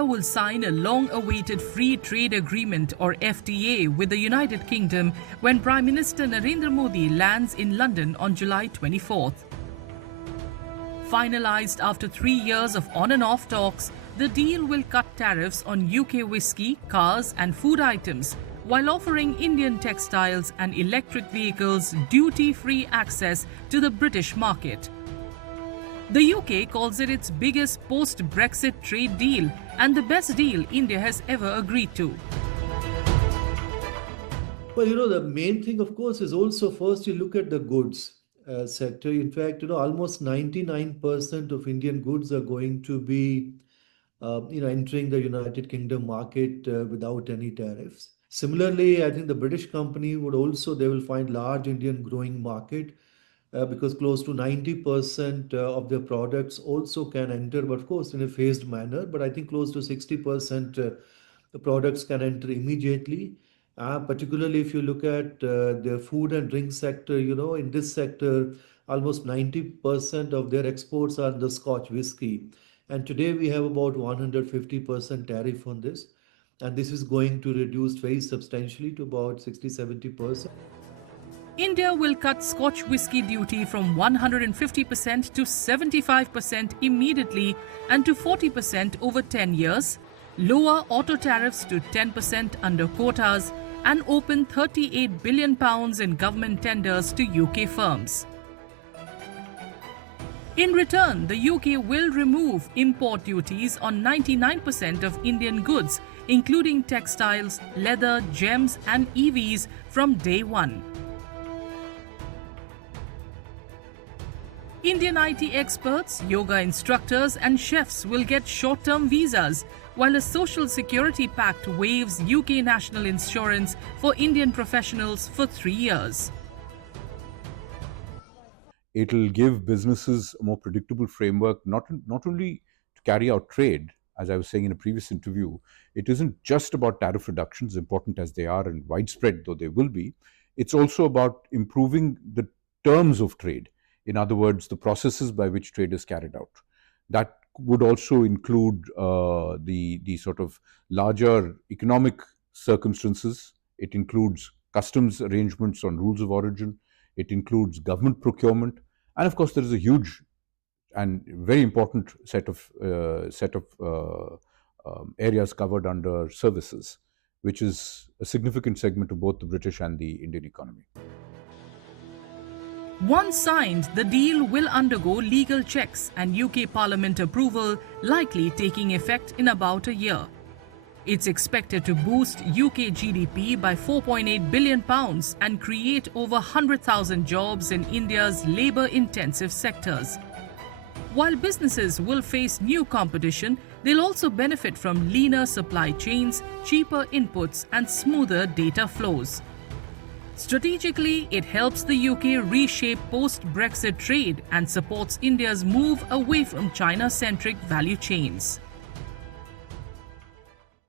India will sign a long-awaited Free Trade Agreement or FTA with the United Kingdom when Prime Minister Narendra Modi lands in London on July 24th. Finalised after 3 years of on and off talks, the deal will cut tariffs on UK whisky, cars and food items while offering Indian textiles and electric vehicles duty-free access to the British market. The UK calls it its biggest post-Brexit trade deal and the best deal India has ever agreed to. Well, the main thing, of course, is also first you look at the goods sector. In fact, almost 99% of Indian goods are going to be, entering the United Kingdom market without any tariffs. Similarly, I think the British company they will find large Indian growing market because close to 90% of their products also can enter, but of course in a phased manner. But I think close to 60% the products can enter immediately. Particularly if you look at the food and drink sector, in this sector, almost 90% of their exports are the Scotch whisky. And today we have about 150% tariff on this. And this is going to reduce very substantially to about 60-70%. India will cut Scotch whisky duty from 150% to 75% immediately and to 40% over 10 years, lower auto tariffs to 10% under quotas, and open £38 billion in government tenders to UK firms. In return, the UK will remove import duties on 99% of Indian goods, including textiles, leather, gems and EVs from day one. Indian IT experts, yoga instructors and chefs will get short-term visas, while a social security pact waives UK national insurance for Indian professionals for 3 years. It'll give businesses a more predictable framework, not only to carry out trade. As I was saying in a previous interview, it isn't just about tariff reductions, important as they are and widespread though they will be. It's also about improving the terms of trade. In other words, the processes by which trade is carried out. That would also include the sort of larger economic circumstances. It includes customs arrangements on rules of origin. It includes government procurement. And of course, there is a huge and very important set of areas covered under services, which is a significant segment of both the British and the Indian economy. Once signed, the deal will undergo legal checks and UK Parliament approval, likely taking effect in about a year. It's expected to boost UK GDP by £4.8 billion and create over 100,000 jobs in India's labour-intensive sectors. While businesses will face new competition, they'll also benefit from leaner supply chains, cheaper inputs and smoother data flows. Strategically, it helps the UK reshape post-Brexit trade and supports India's move away from China-centric value chains.